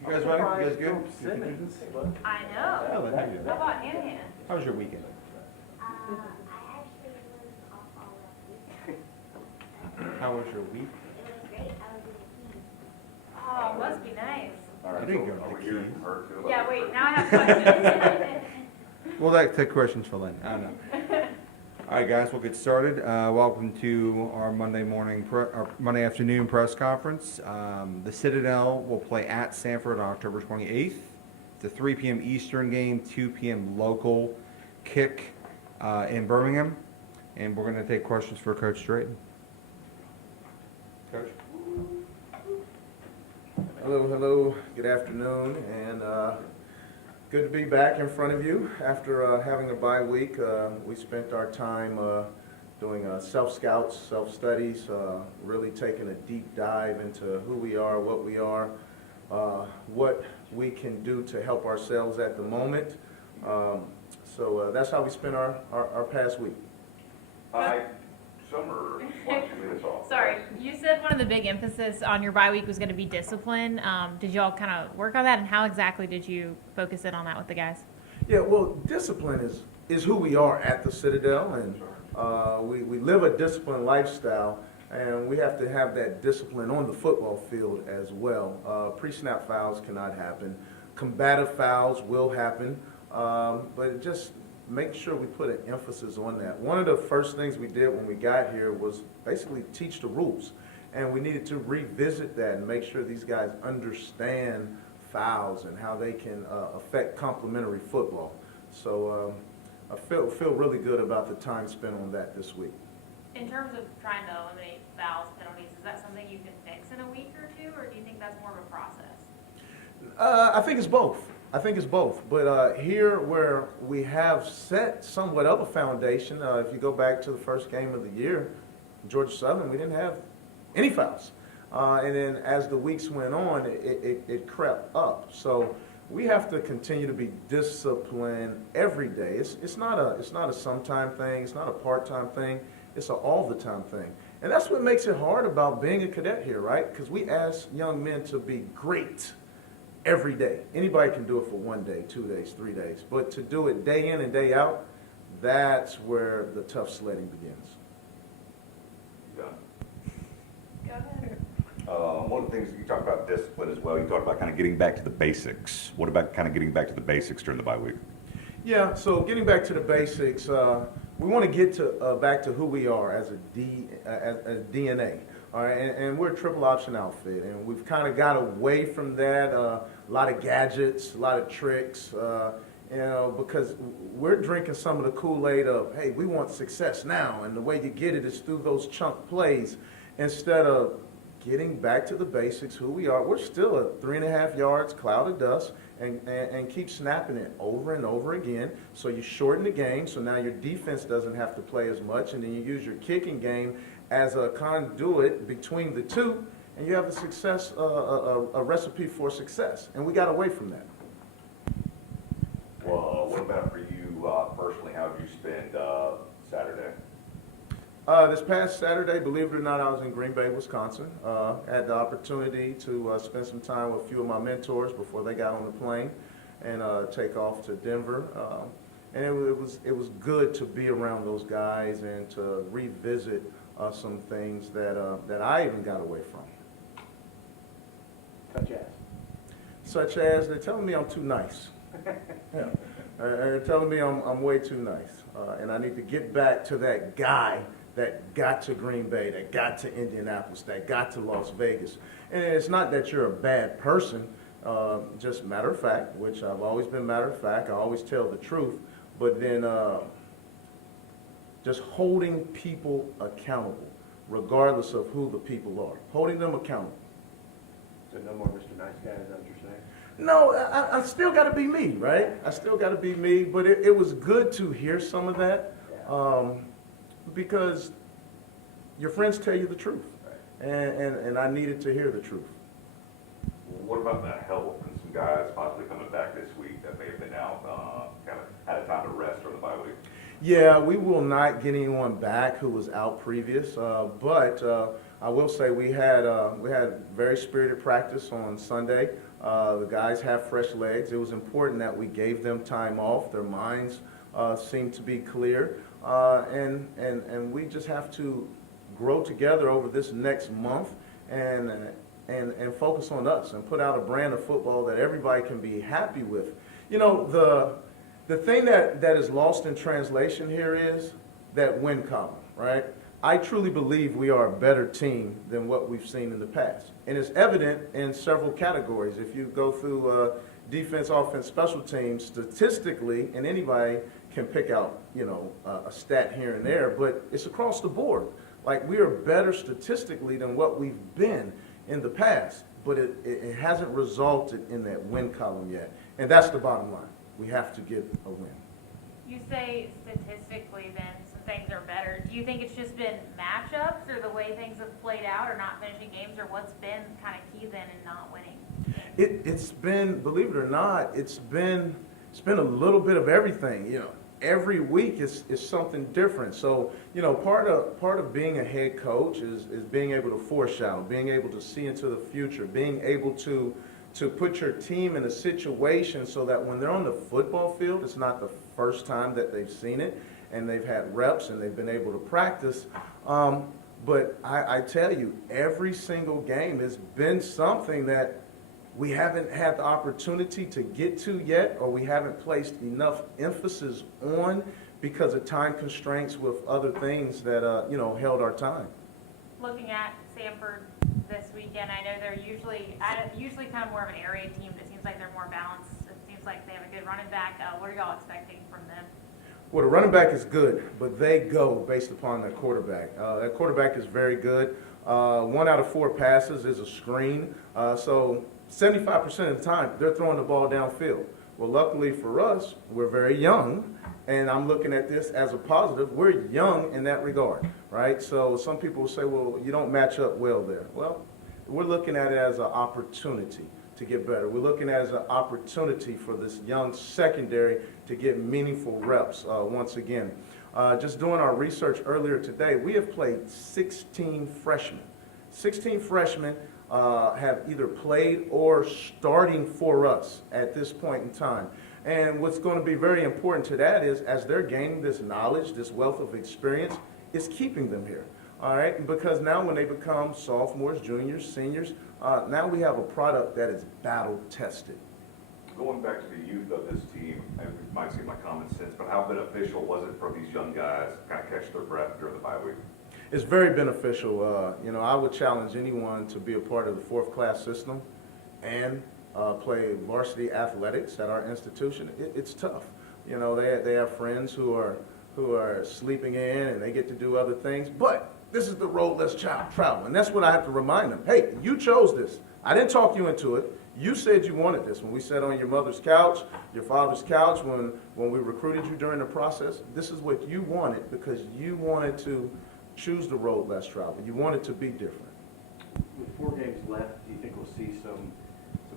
You guys ready? You guys good? I know. Oh, how you doing? How about Hannah? How was your weekend? I actually was off all last week. How was your week? It was great. I was in the Keys. Oh, must be nice. I didn't go to the Keys. Yeah, wait, now I have questions. We'll take questions for Lynn. I don't know. All right, guys, we'll get started. Welcome to our Monday afternoon press conference. The Citadel will play at Sanford on October 28th. It's a 3 p.m. Eastern game, 2 p.m. local kick in Birmingham. And we're going to take questions for Coach Drayton. Coach? Hello, good afternoon, and good to be back in front of you after having a bye week. We spent our time doing self-scouts, self-studies, really taking a deep dive into who we are, what we can do to help ourselves at the moment. So that's how we spent our past week. Summer wants to lead us off. Sorry, you said one of the big emphasis on your bye week was going to be discipline. Did you all kind of work on that, and how exactly did you focus in on that with the guys? Yeah, well, discipline is who we are at the Citadel, and we live a disciplined lifestyle, and we have to have that discipline on the football field as well. Pre-snap fouls cannot happen. Combative fouls will happen, but just make sure we put an emphasis on that. One of the first things we did when we got here was basically teach the rules, and we needed to revisit that and make sure these guys understand fouls and how they can affect complementary football. So I feel really good about the time spent on that this week. In terms of trying to eliminate fouls, penalties, is that something you can fix in a week or two, or do you think that's more of a process? I think it's both. But here where we have set somewhat of a foundation, if you go back to the first game of the year, Georgia Southern, we didn't have any fouls. And then as the weeks went on, it crept up. So we have to continue to be disciplined every day. It's not a sometime thing. It's not a part-time thing. It's an all-the-time thing. And that's what makes it hard about being a cadet here, right? Because we ask young men to be great every day. Anybody can do it for 1 day, 2 days, 3 days. But to do it day in and day out, that's where the tough sledding begins. Yeah. Go ahead. One of the things you talked about discipline as well. You talked about kind of getting back to the basics. What about kind of getting back to the basics during the bye week? Yeah, so getting back to the basics, we want to get to back to who we are as a DNA. All right, and we're a triple option outfit, and we've kind of got away from that. A lot of gadgets, a lot of tricks, because we're drinking some of the Kool-Aid of, hey, we want success now, and the way you get it is through those chunk plays instead of getting back to the basics, who we are. We're still at 3.5 yards, cloud of dust, and keep snapping it over and over again. So you shorten the game, so now your defense doesn't have to play as much, and then you use your kicking game as a conduit between the two, and you have a recipe for success. And we got away from that. Well, what about for you personally? How did you spend Saturday? This past Saturday, believe it or not, I was in Green Bay, Wisconsin. Had the opportunity to spend some time with a few of my mentors before they got on the plane and take off to Denver. And it was good to be around those guys and to revisit some things that I even got away from. Such as they're telling me I'm too nice. Yeah. They're telling me I'm way too nice. And I need to get back to that guy that got to Green Bay, that got to Indianapolis, that got to Las Vegas. And it's not that you're a bad person, just matter of fact, which I've always been matter of fact. I always tell the truth. But then just holding people accountable, regardless of who the people are. Holding them accountable. So no more Mr. Nice Guy, is that what you're saying? No, I still got to be me, right? I still got to be me, but it was good to hear some of that because your friends tell you the truth, and I needed to hear the truth. What about the help and some guys possibly coming back this week that may have been out, kind of had a time to rest during the bye week? Yeah, we will not get anyone back who was out previous, but I will say we had very spirited practice on Sunday. The guys have fresh legs. It was important that we gave them time off. Their minds seemed to be clear, and we just have to grow together over this next month and focus on us and put out a brand of football that everybody can be happy with. You know, the thing that is lost in translation here is that win column, right? I truly believe we are a better team than what we've seen in the past. And it's evident in several categories. If you go through defense, offense, special teams, statistically, and anybody can pick out, a stat here and there, but it's across the board. Like, we are better statistically than what we've been in the past, but it hasn't resulted in that win column yet. And that's the bottom line. We have to get a win. You say statistically then some things are better. Do you think it's just been matchups or the way things have played out or not finishing games, or what's been kind of key then in not winning? It's been, believe it or not, it's been a little bit of everything. Every week is something different. So, part of being a head coach is being able to foreshadow, being able to see into the future, being able to put your team in a situation so that when they're on the football field, it's not the first time that they've seen it, and they've had reps and they've been able to practice. But I tell you, every single game has been something that we haven't had the opportunity to get to yet, or we haven't placed enough emphasis on because of time constraints with other things that held our time. Looking at Sanford this weekend, I know they're usually kind of more of an area team, but it seems like they're more balanced. It seems like they have a good running back. What are y'all expecting from them? Well, the running back is good, but they go based upon their quarterback. That quarterback is very good. 1 out of 4 passes is a screen. So 75% of the time, they're throwing the ball downfield. Well, luckily for us, we're very young, and I'm looking at this as a positive. We're young in that regard, right? So some people will say, well, you don't match up well there. Well, we're looking at it as an opportunity to get better. We're looking at it as an opportunity for this young secondary to get meaningful reps once again. Just doing our research earlier today, we have played 16 freshmen. 16 freshmen have either played or starting for us at this point in time. And what's going to be very important to that is as they're gaining this knowledge, this wealth of experience, it's keeping them here. All right, because now when they become sophomores, juniors, seniors, now we have a product that is battle tested. Going back to the youth of this team, and it might seem like common sense, but how beneficial was it for these young guys to kind of catch their breath during the bye week? It's very beneficial. I would challenge anyone to be a part of the fourth class system and play varsity athletics at our institution. It's tough. They have friends who are sleeping in and they get to do other things, but this is the road less travel, and that's what I have to remind them. Hey, you chose this. I didn't talk you into it. You said you wanted this. When we sat on your mother's couch, your father's couch, when we recruited you during the process, this is what you wanted because you wanted to choose the road less traveled. You want it to be different. With 4 games left, do you think we'll see some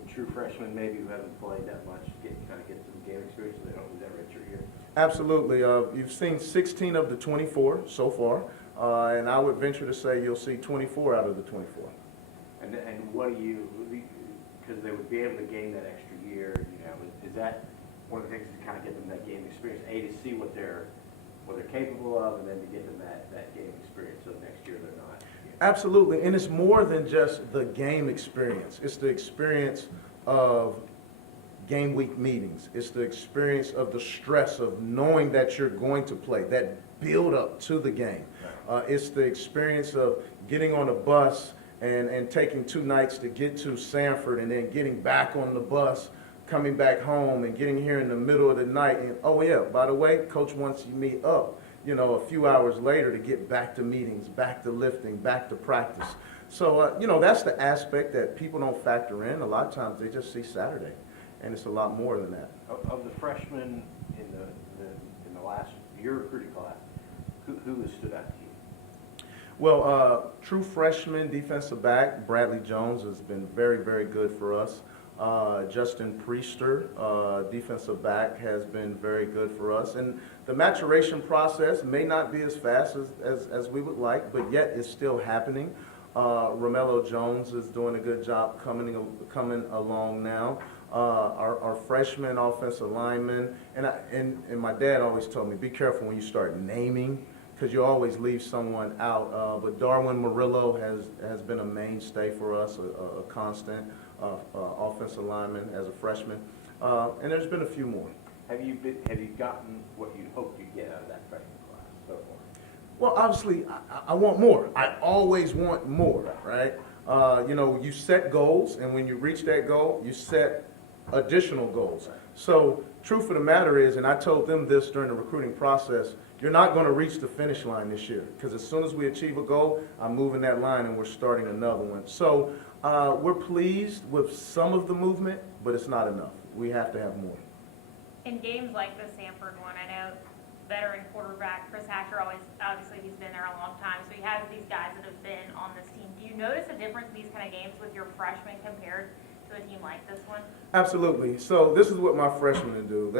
true freshmen maybe who haven't played that much get some game experience so they don't lose that redshirt year? Absolutely. You've seen 16 of the 24 so far, and I would venture to say you'll see 24 out of the 24. And what do you, because they would be able to gain that extra year, is that one of the things to kind of get them that game experience? A, to see what they're capable of, and then to get them that game experience so next year they're not. Absolutely, and it's more than just the game experience. It's the experience of game week meetings. It's the experience of the stress of knowing that you're going to play, that build up to the game. It's the experience of getting on a bus and taking 2 nights to get to Sanford and then getting back on the bus, coming back home and getting here in the middle of the night. And, oh yeah, by the way, coach wants you to meet up, a few hours later to get back to meetings, back to lifting, back to practice. So, that's the aspect that people don't factor in. A lot of times they just see Saturday, and it's a lot more than that. Of the freshmen in the last year recruiting class, who has stood out to you? Well, true freshman defensive back, Bradley Jones has been very, very good for us. Justin Priester, defensive back, has been very good for us. And the maturation process may not be as fast as we would like, but yet it's still happening. Romello Jones is doing a good job coming along now. Our freshman offensive lineman, and my dad always told me, be careful when you start naming, because you always leave someone out. But Darwin Murillo has been a mainstay for us, a constant offensive lineman as a freshman. And there's been a few more. Have you gotten what you hoped you'd get out of that freshman class so far? Well, obviously, I want more. I always want more, right? You set goals, and when you reach that goal, you set additional goals. So, truth of the matter is, and I told them this during the recruiting process, you're not going to reach the finish line this year, because as soon as we achieve a goal, I'm moving that line and we're starting another one. So, we're pleased with some of the movement, but it's not enough. We have to have more. In games like the Sanford one, I know veteran quarterback Chris Hatcher, obviously he's been there a long time, so he has these guys that have been on this team. Do you notice a difference in these kind of games with your freshmen compared to a team like this one? Absolutely. So this is what my freshmen do.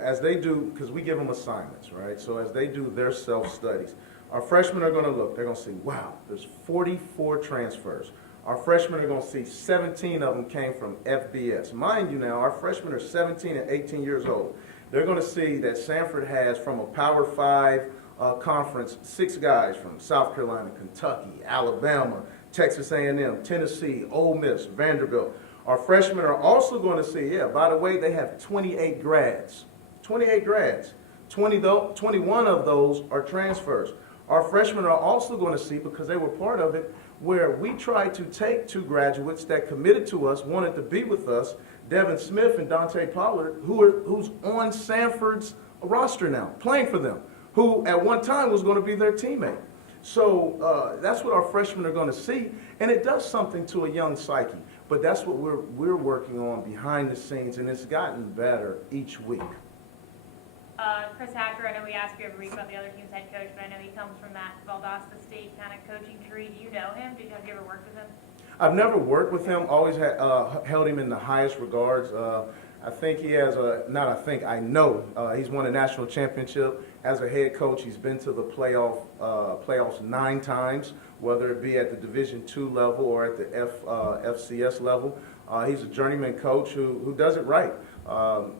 As they do, because we give them assignments, right? So as they do their self-studies, our freshmen are going to look. They're going to see, wow, there's 44 transfers. Our freshmen are going to see 17 of them came from FBS. Mind you now, our freshmen are 17 and 18 years old. They're going to see that Sanford has, from a Power 5 conference, 6 guys from South Carolina, Kentucky, Alabama, Texas A&M, Tennessee, Ole Miss, Vanderbilt. Our freshmen are also going to see, by the way, they have 28 grads. 28 grads. 21 of those are transfers. Our freshmen are also going to see, because they were part of it, where we tried to take 2 graduates that committed to us, wanted to be with us, Devin Smith and Dante Pollard, who's on Sanford's roster now, playing for them, who at one time was going to be their teammate. So that's what our freshmen are going to see, and it does something to a young psyche. But that's what we're working on behind the scenes, and it's gotten better each week. Chris Hatcher, I know we ask you every week about the other team's head coach, but I know he comes from that Valdosta State kind of coaching tree. Do you know him? Have you ever worked with him? I've never worked with him, always held him in the highest regards. I think he has I know he's won a national championship. As a head coach, he's been to the playoffs 9 times, whether it be at the Division II level or at the FCS level. He's a journeyman coach who does it right.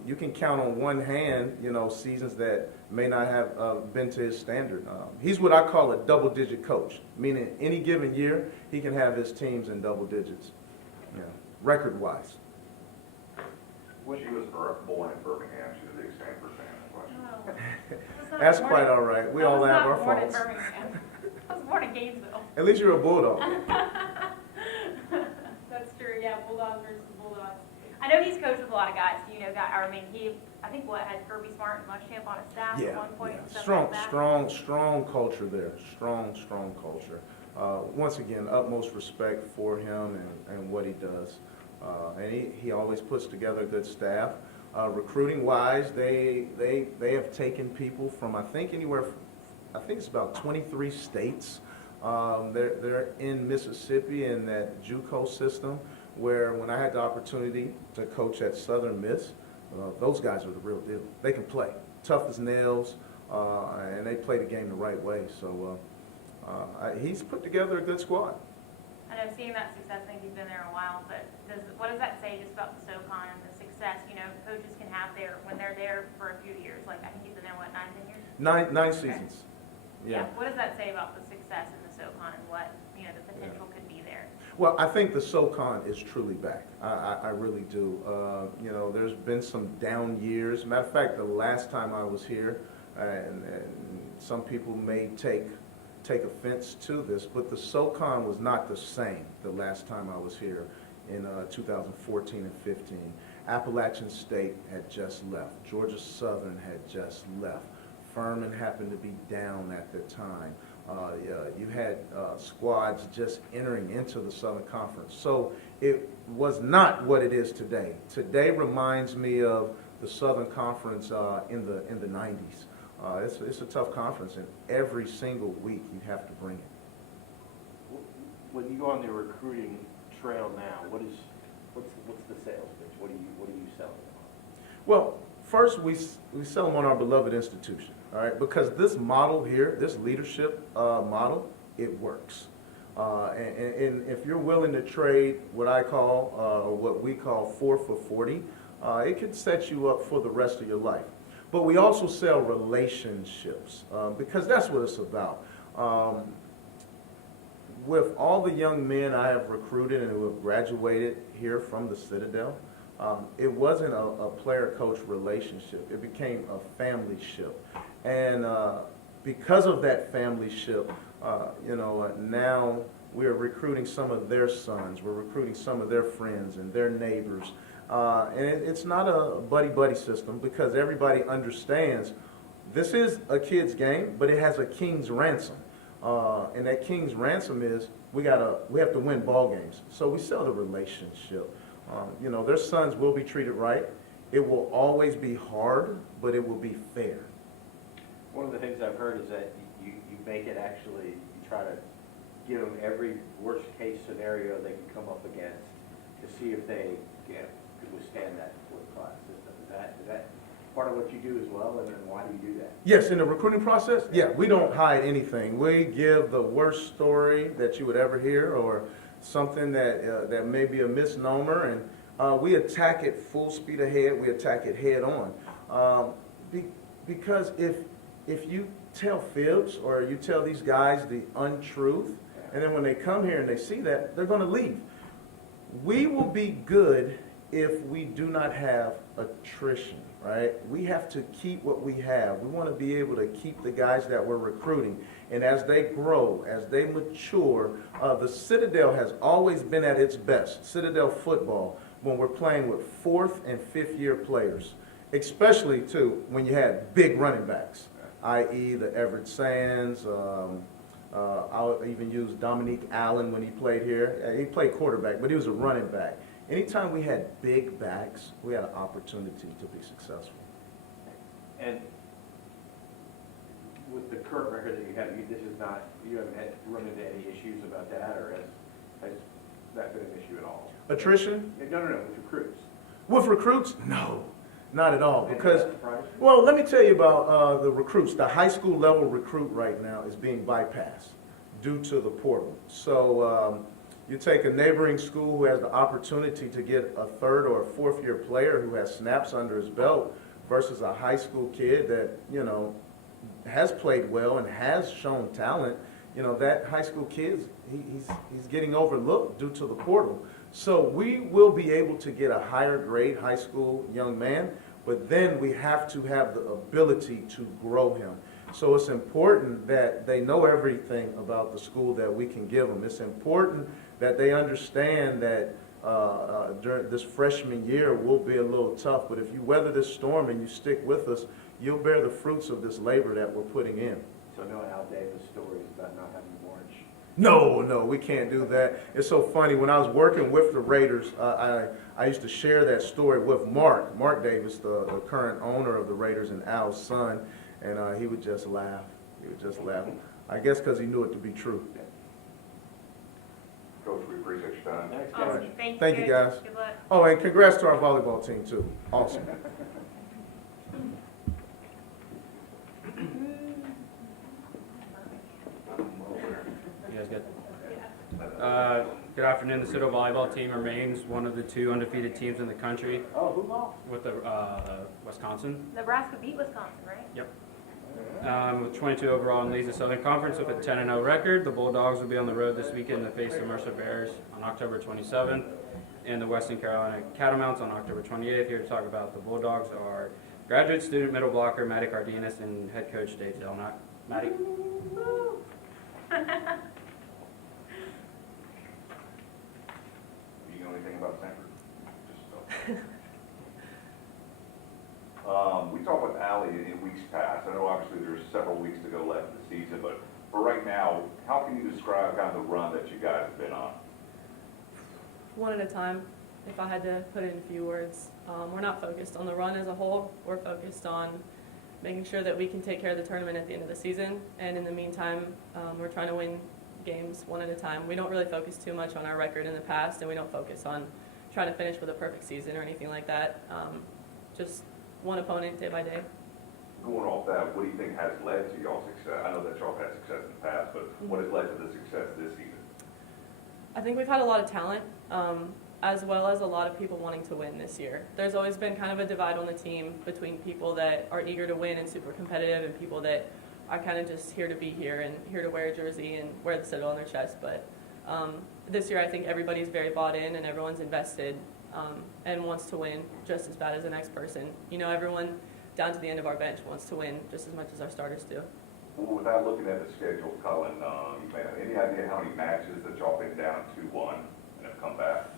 You can count on one hand, seasons that may not have been to his standard. He's what I call a double-digit coach, meaning any given year he can have his teams in double digits, record-wise. She was born in Birmingham. She's a big Stanford fan. Oh. That's quite all right. We all have our faults. I was born in Gainesville. At least you're a Bulldog. That's true, yeah, Bulldogs versus Bulldogs. I know he's coached with a lot of guys. Do you know guys? I think had Kirby Smart and Muschamp on his staff at one point. And stuff like that. Strong culture there. Strong culture. Once again, utmost respect for him and what he does. And he always puts together a good staff. Recruiting wise, they have taken people from I think it's about 23 states. They're in Mississippi in that JUCO system, where when I had the opportunity to coach at Southern Miss, those guys are the real deal. They can play, tough as nails, and they play the game the right way. So he's put together a good squad. I know seeing that success, I think he's been there a while, but what does that say just about the SoCon and the success, coaches can have there when they're there for a few years? Like, I think he's been there, 9, 10 years? 9 seasons. Yeah. What does that say about the success in the SoCon and what, the potential could be there? Well, I think the SoCon is truly back. I really do. There's been some down years. Matter of fact, the last time I was here, and some people may take offense to this, but the SoCon was not the same the last time I was here in 2014 and 15. Appalachian State had just left. Georgia Southern had just left. Furman happened to be down at the time. You had squads just entering into the Southern Conference. So it was not what it is today. Today reminds me of the Southern Conference in the 90s. It's a tough conference, and every single week you have to bring it. When you go on the recruiting trail now, what's the sales sell them Well, first, we sell them on our beloved institution, all right? Because this model here, this leadership model, it works. And if you're willing to trade what I call, or what we call 4 for 40, it can set you up for the rest of your life. But we also sell relationships, because that's what it's about. With all the young men I have recruited and who have graduated here from the Citadel, it wasn't a player-coach relationship. It became a family-ship. And because of that family-ship, now we're recruiting some of their sons. We're recruiting some of their friends and their neighbors. And it's not a buddy-buddy system because everybody understands this is a kid's game, but it has a king's ransom. And that king's ransom is we have to win ball games. So we sell the relationship. Their sons will be treated right. It will always be hard, but it will be fair. One of the things I've heard is that you make it actually, you try to give them every worst case scenario they can come up against to see if they could withstand that fourth class system. Is that part of what you do as well, and why do you do that? Yes, in the recruiting process, yeah, we don't hide anything. We give the worst story that you would ever hear or something that may be a misnomer, and we attack it full speed ahead. We attack it head on. Because if you tell fibs or you tell these guys the untruth, and then when they come here and they see that, they're going to leave. We will be good if we do not have attrition, right? We have to keep what we have. We want to be able to keep the guys that we're recruiting. And as they grow, as they mature, the Citadel has always been at its best, Citadel football, when we're playing with 4th and 5th year players, especially, too, when you had big running backs, i.e. the Everett Sands. I'll even use Dominique Allen when he played here. He played quarterback, but he was a running back. Anytime we had big backs, we had an opportunity to be successful. And with the current record that you have, you haven't had run into any issues about that, or has that been an issue at all? Attrition? No, with recruits. With recruits? No, not at all. Because, Is that surprising? well, let me tell you about the recruits. The high school level recruit right now is being bypassed due to the portal. So you take a neighboring school who has the opportunity to get a 3rd or a 4th year player who has snaps under his belt versus a high school kid that, has played well and has shown talent. That high school kid, he's getting overlooked due to the portal. So we will be able to get a higher grade high school young man, but then we have to have the ability to grow him. So it's important that they know everything about the school that we can give them. It's important that they understand that during this freshman year will be a little tough, but if you weather this storm and you stick with us, you'll bear the fruits of this labor that we're putting in. So no Al Davis stories about not having orange. No, we can't do that. It's so funny. When I was working with the Raiders, I used to share that story with Mark Davis, the current owner of the Raiders and Al's son, and he would just laugh. I guess because he knew it to be true. Coach, we appreciate your time. Thanks, Awesome. guys. Thank you, Coach. guys. Good luck. Oh, and congrats to our volleyball team, too. Awesome. You guys good? Good afternoon. The Citadel volleyball team remains one of the 2 undefeated teams in the country Oh, who lost? with the Wisconsin. Nebraska beat Wisconsin, right? Yep. With 22 overall and leads the Southern Conference with a 10-0 record. The Bulldogs will be on the road this weekend to face the Mercer Bears on October 27th, and the Western Carolina Catamounts on October 28th. Here to talk about the Bulldogs are graduate student middle blocker Maddie Cardenas and head coach Dave Zelnock. Maddie? Do you know anything about Stanford? We talked with Allie in weeks past. I know obviously there's several weeks to go left in the season, but for right now, how can you describe kind of the run that you guys have been on? One at a time, if I had to put it in a few words. We're not focused on the run as a whole. We're focused on making sure that we can take care of the tournament at the end of the season. And in the meantime, we're trying to win games one at a time. We don't really focus too much on our record in the past, and we don't focus on trying to finish with a perfect season or anything like that. Just one opponent day by day. Going off that, what do you think has led to y'all's success? I know that y'all had success in the past, but what has led to the success this season? I think we've had a lot of talent, as well as a lot of people wanting to win this year. There's always been kind of a divide on the team between people that are eager to win and super competitive and people that are kind of just here to be here and here to wear a jersey and wear the Citadel on their chest. But this year I think everybody's very bought in and everyone's invested and wants to win just as bad as the next person. You know, everyone down to the end of our bench wants to win just as much as our starters do. Well, without looking at the schedule, Cullen, any idea how many matches that y'all been down 2-1 and have come back?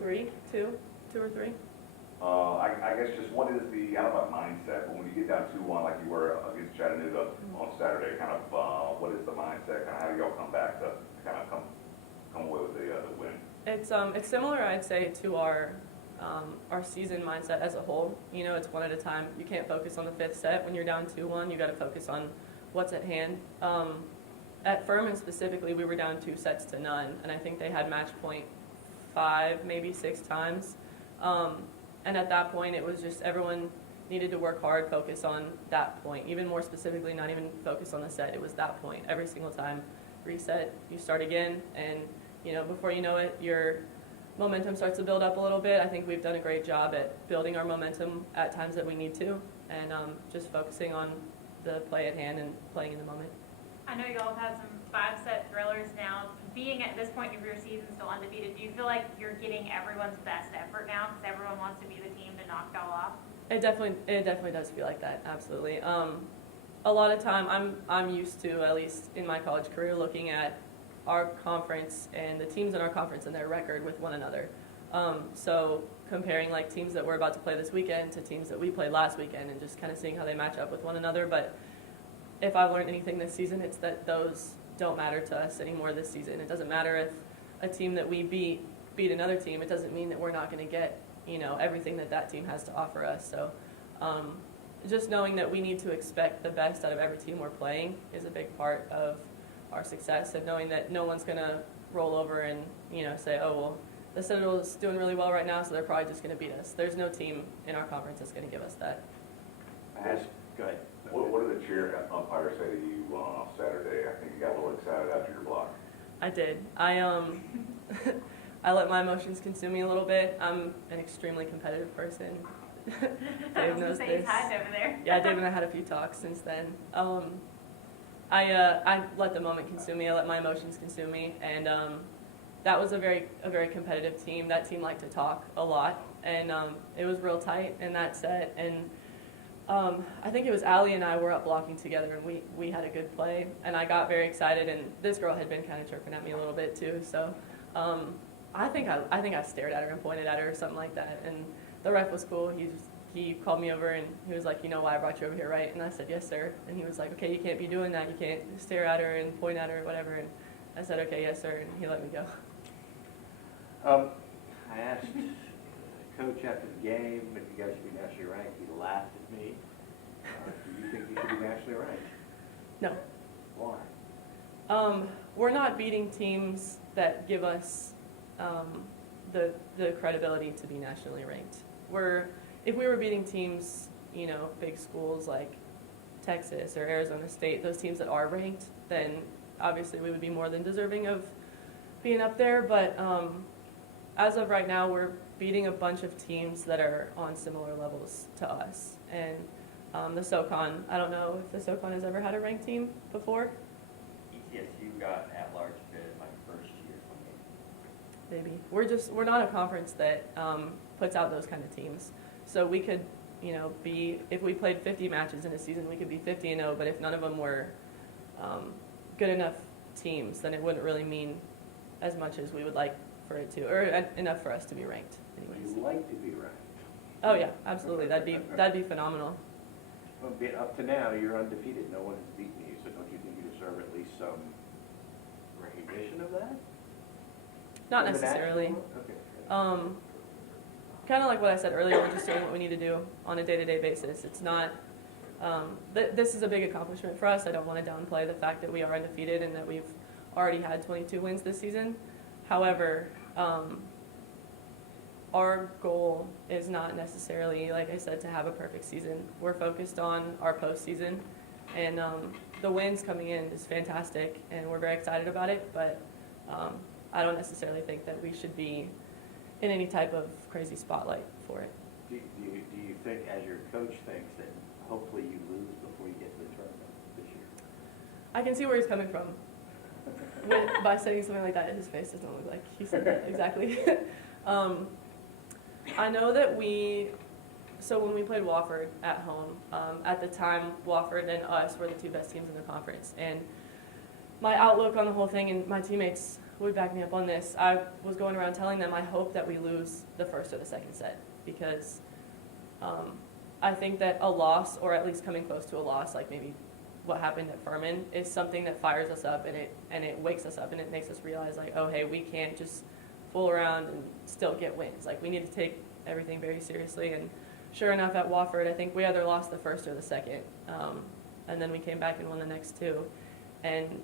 2 or 3. I guess just what is the, I don't know about mindset, but when you get down 2-1 like you were against Chattanooga on Saturday, kind of what is the mindset? Kind of how do y'all come back to kind of come away with the win? It's similar, I'd say, to our season mindset as a whole. You know, it's one at a time. You can't focus on the fifth set. When you're down 2-1, you got to focus on what's at hand. At Furman specifically, we were down 2-0, and I think they had match point 5, maybe 6 times. And at that point, it was just everyone needed to work hard, focus on that point. Even more specifically, not even focus on the set. It was that point. Every single time, reset, you start again, and you know, before you know it, your momentum starts to build up a little bit. I think we've done a great job at building our momentum at times that we need to, and just focusing on the play at hand and playing in the moment. I know y'all have had some 5-set thrillers now. Being at this point of your season still undefeated, do you feel like you're getting everyone's best effort now because everyone wants to be the team to knock y'all off? It definitely does feel like that. Absolutely. A lot of time, I'm used to, at least in my college career, looking at our conference and the teams in our conference and their record with one another. So comparing like teams that we're about to play this weekend to teams that we played last weekend and just kind of seeing how they match up with one another. But if I've learned anything this season, it's that those don't matter to us anymore this season. It doesn't matter if a team that we beat another team. It doesn't mean that we're not going to get, you know, everything that team has to offer us. So just knowing that we need to expect the best out of every team we're playing is a big part of our success, and knowing that no one's going to roll over and, you know, say, oh, well, the Citadel is doing really well right now, so they're probably just going to beat us. There's no team in our conference that's going to give us that. Go ahead. What did the chair umpire say to you Saturday? I think you got a little excited after your block. I did. I let my emotions consume me a little bit. I'm an extremely competitive person. I Dave was knows gonna say he's this. hiding over there. Yeah, Dave and I had a few talks since then. I let the moment consume me. I let my emotions consume me, and that was a very competitive team. That team liked to talk a lot, and it was real tight in that set. And I think it was Allie and I were up blocking together, and we had a good play. And I got very excited, and this girl had been kind of chirping at me a little bit too. So I think I stared at her and pointed at her or something like that. And the ref was cool. He called me over and he was like, you know why I brought you over here, right? And I said, yes, sir. And he was like, okay, you can't be doing that. You can't stare at her and point at her or whatever. And I said, okay, yes, sir. And he let me go. I asked Coach after the game if you guys should be nationally ranked. He laughed at me. Do you think you should be nationally ranked? No. Why? We're not beating teams that give us the credibility to be nationally ranked. If we were beating teams, you know, big schools like Texas or Arizona State, those teams that are ranked, then obviously we would be more than deserving of being up there. But as of right now, we're beating a bunch of teams that are on similar levels to us. And the SoCon, I don't know if the SoCon has ever had a ranked team before. Yes, you got at-large bid my first year. Maybe. We're not a conference that puts out those kind of teams. So we could, you know, if we played 50 matches in a season, we could be 50-0, but if none of them were good enough teams, then it wouldn't really mean as much as we would like for it to, or enough for us to be ranked anyways. You'd like to be ranked. Oh yeah, absolutely. That'd be phenomenal. Well, up to now, you're undefeated. No one has beaten you, so don't you think you deserve at least some recognition of that? Not In the necessarily. national? Okay. Kind of like what I said earlier, we're just doing what we need to do on a day-to-day basis. It's not, this is a big accomplishment for us. I don't want to downplay the fact that we are undefeated and that we've already had 22 wins this season. However, our goal is not necessarily, like I said, to have a perfect season. We're focused on our postseason, and the wins coming in is fantastic, and we're very excited about it, but I don't necessarily think that we should be in any type of crazy spotlight for it. Do you think, as your coach thinks, that hopefully you lose before you get to the tournament this year? I can see where he's coming from. By saying something like that, his face doesn't look like he said that exactly. I know that so when we played Wofford at home, at the time, Wofford and us were the two best teams in the conference. And my outlook on the whole thing, and my teammates would back me up on this, I was going around telling them I hope that we lose the first or the second set, because I think that a loss, or at least coming close to a loss, like maybe what happened at Furman, is something that fires us up, and it wakes us up, and it makes us realize, like, oh, hey, we can't just fool around and still get wins. Like, we need to take everything very seriously. And sure enough, at Wofford, I think we either lost the first or the second, and then we came back and won the next two. And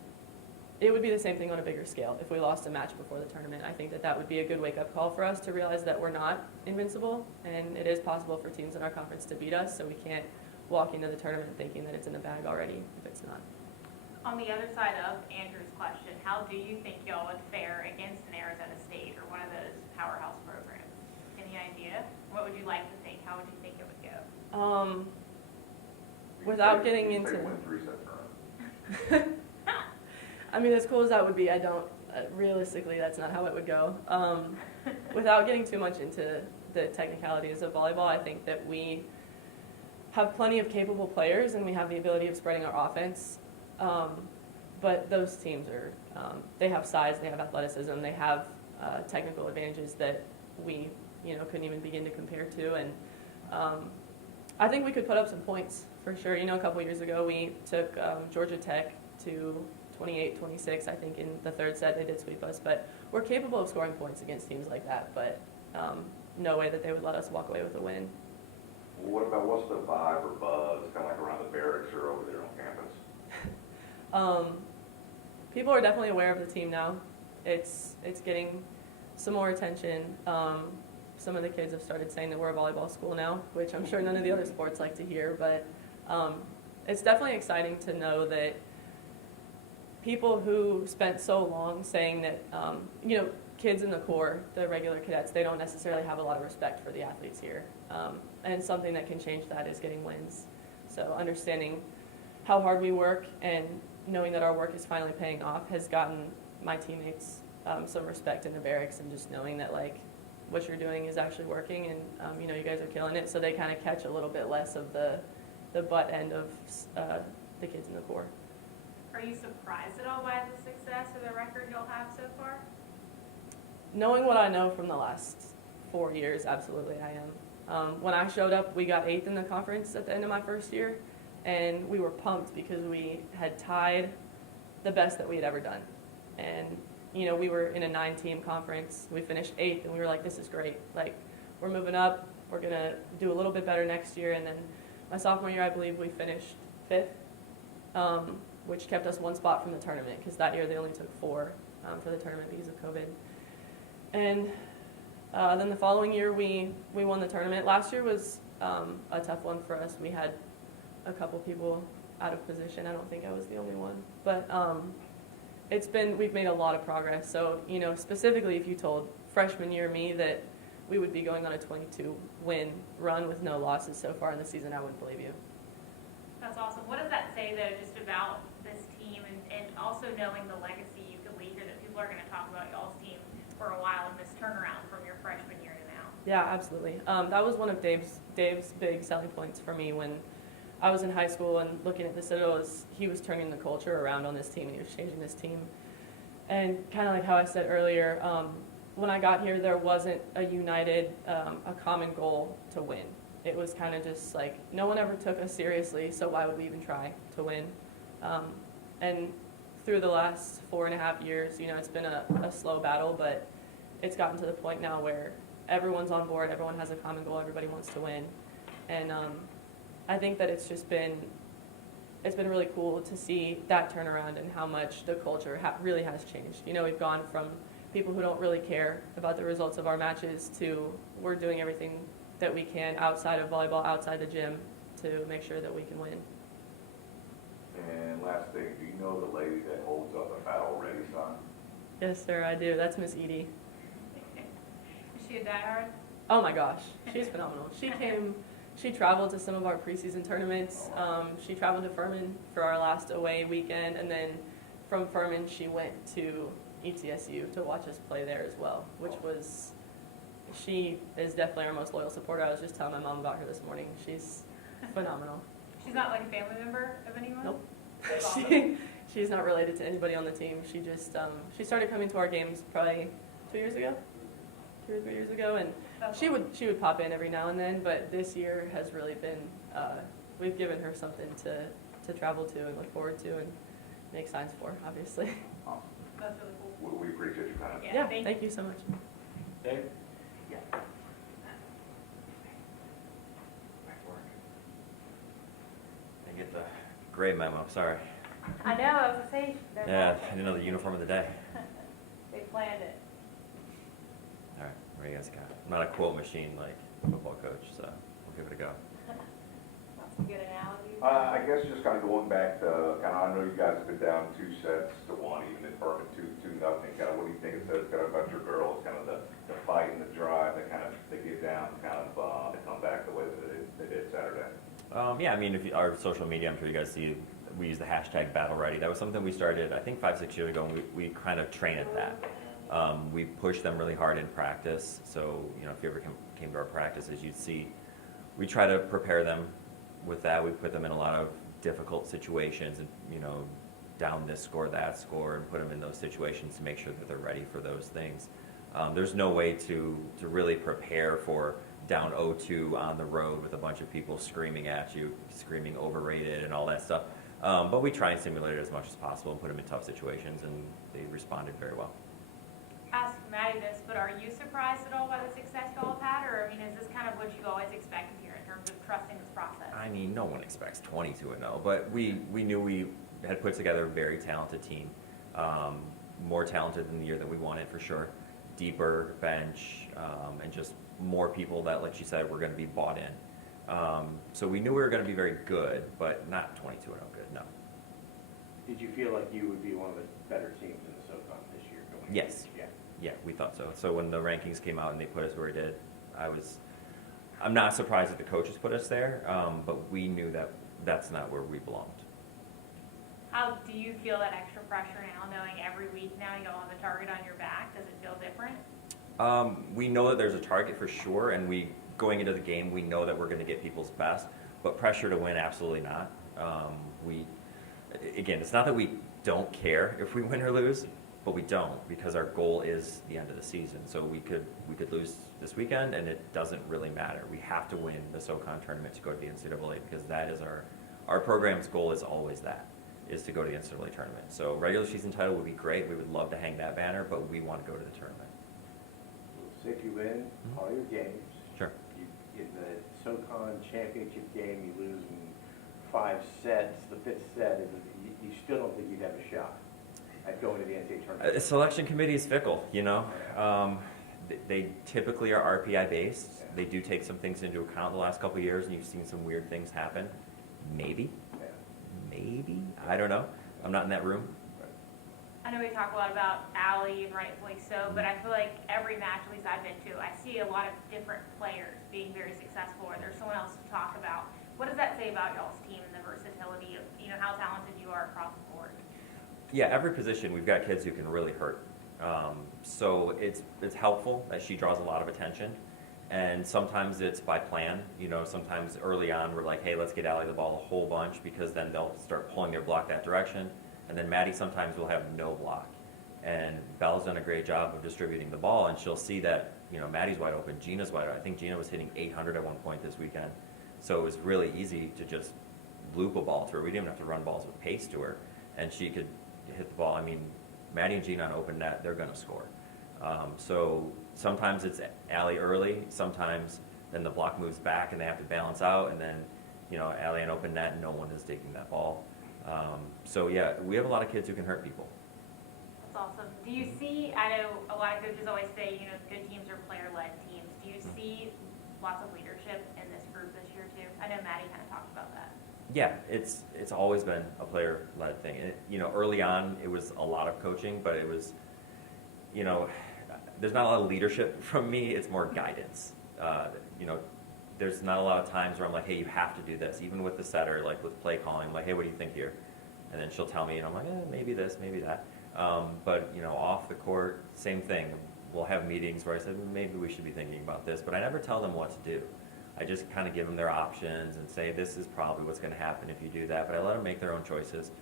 it would be the same thing on a bigger scale if we lost a match before the tournament. I think that that would be a good wake-up call for us to realize that we're not invincible, and it is possible for teams in our conference to beat us, so we can't walk into the tournament thinking that it's in the bag already if it's not. On the other side of Andrew's question, how do you think y'all would fare against an Arizona State or one of those powerhouse programs? Any idea? What would you like to think? How would you think it would go? Without getting Say into, win 3 sets in a row. I mean, as cool as that would be, I don't, realistically, that's not how it would go. Without getting too much into the technicalities of volleyball, I think that we have plenty of capable players and we have the ability of spreading our offense. But those teams are, they have size, they have athleticism, they have technical advantages that we, couldn't even begin to compare to. And I think we could put up some points for sure. A couple years ago we took Georgia Tech to 28-26. I think in the third set they did sweep us, but we're capable of scoring points against teams like that. But no way that they would let us walk away with a win. What's the vibe or buzz kind of like around the barracks or over there on campus? People are definitely aware of the team now. It's getting some more attention. Some of the kids have started saying that we're a volleyball school now, which I'm sure none of the other sports like to hear, but it's definitely exciting to know that people who spent so long saying that, kids in the core, the regular cadets, they don't necessarily have a lot of respect for the athletes here. And something that can change that is getting wins. So understanding how hard we work and knowing that our work is finally paying off has gotten my teammates some respect in the barracks, and just knowing that, like, what you're doing is actually working, and you guys are killing it, so they kind of catch a little bit less of the butt end of the kids in the core. Are you surprised at all by the success or the record you'll have so far? Knowing what I know from the last 4 years, absolutely I am. When I showed up, we got 8th in the conference at the end of my first year, and we were pumped because we had tied the best that we had ever done. And we were in a 9-team conference. We finished 8th, and we were like, this is great. Like, we're moving up. We're going to do a little bit better next year. And then my sophomore year, I believe we finished 5th, which kept us 1 spot from the tournament, because that year they only took 4 for the tournament because of COVID. And then the following year, we won the tournament. Last year was a tough one for us. We had a couple people out of position. I don't think I was the only one. But we've made a lot of progress. So, specifically if you told freshman year me that we would be going on a 22-win run with no losses so far in the season, I wouldn't believe you. That's awesome. What does that say, though, just about this team and also knowing the legacy you could leave here, that people are going to talk about y'all's team for a while in this turnaround from your freshman year to now? Yeah, absolutely. That was one of Dave's big selling points for me when I was in high school and looking at the Citadel. He was turning the culture around on this team, and he was changing this team. And kind of like how I said earlier, when I got here, there wasn't a united, a common goal to win. It was kind of just like, no one ever took us seriously, so why would we even try to win? And through the last 4.5 years, it's been a slow battle, but it's gotten to the point now where everyone's on board, everyone has a common goal, everybody wants to win. And I think that it's been really cool to see that turnaround and how much the culture really has changed. We've gone from people who don't really care about the results of our matches to we're doing everything that we can outside of volleyball, outside the gym, to make sure that we can win. And last thing, do you know the lady that holds up a battle ready sign? Yes, sir, I do. That's Miss Edie. Is she a diehard? Oh my gosh, she's phenomenal. She traveled to some of our preseason tournaments. She traveled to Furman for our last away weekend, and then from Furman she went to ETSU to watch us play there as well, she is definitely our most loyal supporter. I was just telling my mom about her this morning. She's phenomenal. She's not like a family member of anyone? Nope. That's awesome. She's not related to anybody on the team. She just she started coming to our games probably 2 years ago, 2 or 3 years ago, and That's she would pop in every now and then. But this year has really been we've given her something to travel to and look forward to and make signs for, obviously. That's really cool. We appreciate your time. Yeah, Thank you so much. Dave? I get the gray memo, sorry. I know, I was gonna say, Yeah, I didn't know the uniform of the day. they planned it. All right, what do you guys got? I'm not a quote machine like a football coach, so we'll give it a go. That's a good analogy. I guess just kind of going back to, kind of, I know you guys have been down 2 sets to 1, even in Furman 2-0. Kind of, what do you think it says kind of about your girls, kind of the fight and the drive that kind of, they get down, kind of, to come back the way that they did Saturday? Yeah, I mean, if you, our social media, I'm sure you guys see, we use the hashtag Battle Ready. That was something we started, I think, 5-6 years ago, and we kind of train at that. We push them really hard in practice, so, you know, if you ever came to our practices, you'd see, we try to prepare them with that. We put them in a lot of difficult situations and, you know, down this score, that score, and put them in those situations to make sure that they're ready for those things. There's no way to really prepare for down 0-2 on the road with a bunch of people screaming at you, screaming overrated and all that stuff. But we try and simulate it as much as possible and put them in tough situations, and they responded very well. Ask Maddie this, but are you surprised at all by the success y'all have had? Or, I mean, is this kind of what you always expected here in terms of trusting this process? I mean, no one expects 22-0, but we knew we had put together a very talented team, more talented than the year that we wanted for sure, deeper bench, and just more people that, like she said, were going to be bought in. So we knew we were going to be very good, but not 22-0 good, no. Did you feel like you would be one of the better teams in the SoCon this year going? Yes. Yeah. Yeah, we thought so. So when the rankings came out and they put us where it did, I'm not surprised that the coaches put us there, but we knew that that's not where we belonged. How do you feel that extra pressure now, knowing every week now you don't have a target on your back? Does it feel different? We know that there's a target for sure, and going into the game, we know that we're going to get people's best, but pressure to win, absolutely not. Again, it's not that we don't care if we win or lose, but we don't, because our goal is the end of the season. So we could lose this weekend, and it doesn't really matter. We have to win the SoCon tournament to go to the NCAA, because that is our program's goal is always that, is to go to the NCAA tournament. So regular season title would be great. We would love to hang that banner, but we want to go to the tournament. So if you win all your games, Sure. in the SoCon championship game, you lose in 5 sets, the 5th set, you still don't think you'd have a shot at going to the NCAA tournament? Selection committee is fickle, you know. They typically are RPI based. They do take some things into account the last couple of years, and you've seen some weird things happen. Maybe, I don't know. I'm not in that room. I know we talk a lot about Allie, and rightfully so, but I feel like every match, at least I've been to, I see a lot of different players being very successful, or there's someone else to talk about. What does that say about y'all's team and the versatility of, you know, how talented you are across the board? Yeah, every position we've got kids who can really hurt. So it's helpful that she draws a lot of attention, and sometimes it's by plan. You know, sometimes early on we're like, hey, let's get Allie the ball a whole bunch, because then they'll start pulling their block that direction. And then Maddie sometimes will have no block. And Belle's done a great job of distributing the ball, and she'll see that, you know, Maddie's wide open, Gina's wide open. I think Gina was hitting 800 at one point this weekend. So it was really easy to just loop a ball to her. We didn't even have to run balls with pace to her, and she could hit the ball. I mean, Maddie and Gina on open net, they're going to score. So sometimes it's Allie early, sometimes then the block moves back and they have to balance out, and then, you know, Allie on open net, no one is taking that ball. So yeah, we have a lot of kids who can hurt people. That's awesome. Do you see, I know a lot of coaches always say, you know, good teams are player-led teams. Do you see lots of leadership in this group this year too? I know Maddie kind of talked about that. Yeah, it's always been a player-led thing. You know, early on, it was a lot of coaching, but it was, you know, there's not a lot of leadership from me. It's more guidance. You know, there's not a lot of times where I'm like, hey, you have to do this. Even with the setter, like with play calling, like, hey, what do you think here? And then she'll tell me, and I'm like, maybe this, maybe that. But, you know, off the court, same thing. We'll have meetings where I said, maybe we should be thinking about this, but I never tell them what to do. I just kind of give them their options and say, this is probably what's going to happen if you do that, but I let them make their own choices.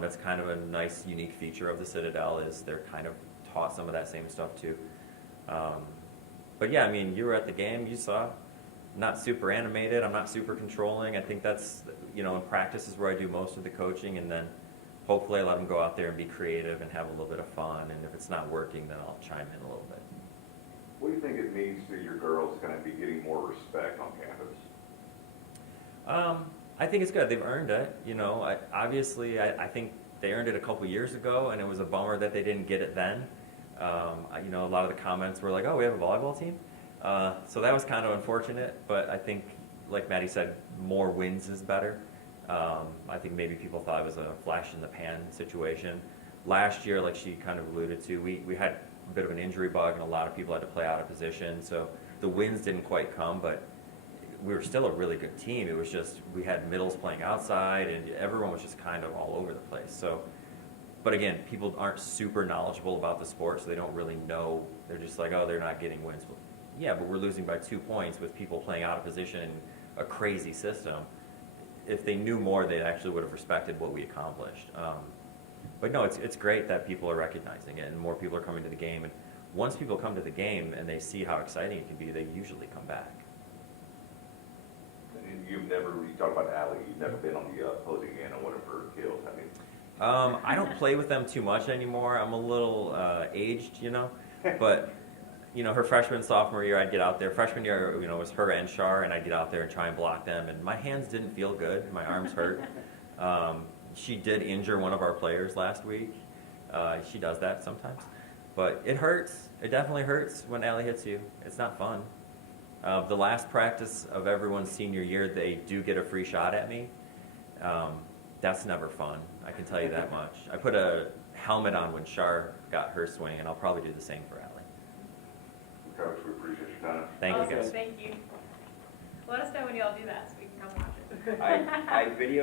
That's kind of a nice, unique feature of the Citadel is they're kind of taught some of that same stuff too. But yeah, I mean, you were at the game, you saw, not super animated, I'm not super controlling. I think that's, you know, in practice is where I do most of the coaching, and then hopefully I let them go out there and be creative and have a little bit of fun, and if it's not working, then I'll chime in a little bit. What do you think it means to your girls kind of be getting more respect on campus? I think it's good. They've earned it. You know, I think they earned it a couple years ago, and it was a bummer that they didn't get it then. You know, a lot of the comments were like, oh, we have a volleyball team? So that was kind of unfortunate, but I think, like Maddie said, more wins is better. I think maybe people thought it was a flash in the pan situation. Last year, like she kind of alluded to, we had a bit of an injury bug and a lot of people had to play out of position, so the wins didn't quite come, but we were still a really good team. It was just we had middles playing outside and everyone was just kind of all over the place. So, but again, people aren't super knowledgeable about the sport, so they don't really know. They're just like, oh, they're not getting wins. Well, yeah, but we're losing by 2 points with people playing out of position in a crazy system. If they knew more, they actually would have respected what we accomplished. But no, it's great that people are recognizing it and more people are coming to the game. And once people come to the game and they see how exciting it can be, they usually come back. And you talked about Allie, you've never been on the opposing end on one of her kills, have you? I don't play with them too much anymore. I'm a little aged, you know, but you know, her freshman, sophomore year, I'd get out there. Freshman year, you know, it was her and Shar, and I'd get out there and try and block them. And my hands didn't feel good. My arms hurt. She did injure one of our players last week. She does that sometimes. But it hurts. It definitely hurts when Allie hits you. It's not fun. The last practice of everyone's senior year, they do get a free shot at me. That's never fun. I can tell you that much. I put a helmet on when Shar got her swing, and I'll probably do the same for Allie. Coach, we appreciate your time. Thank you, guys. Thank you. Let us know when y'all do that so we can come watch it. I video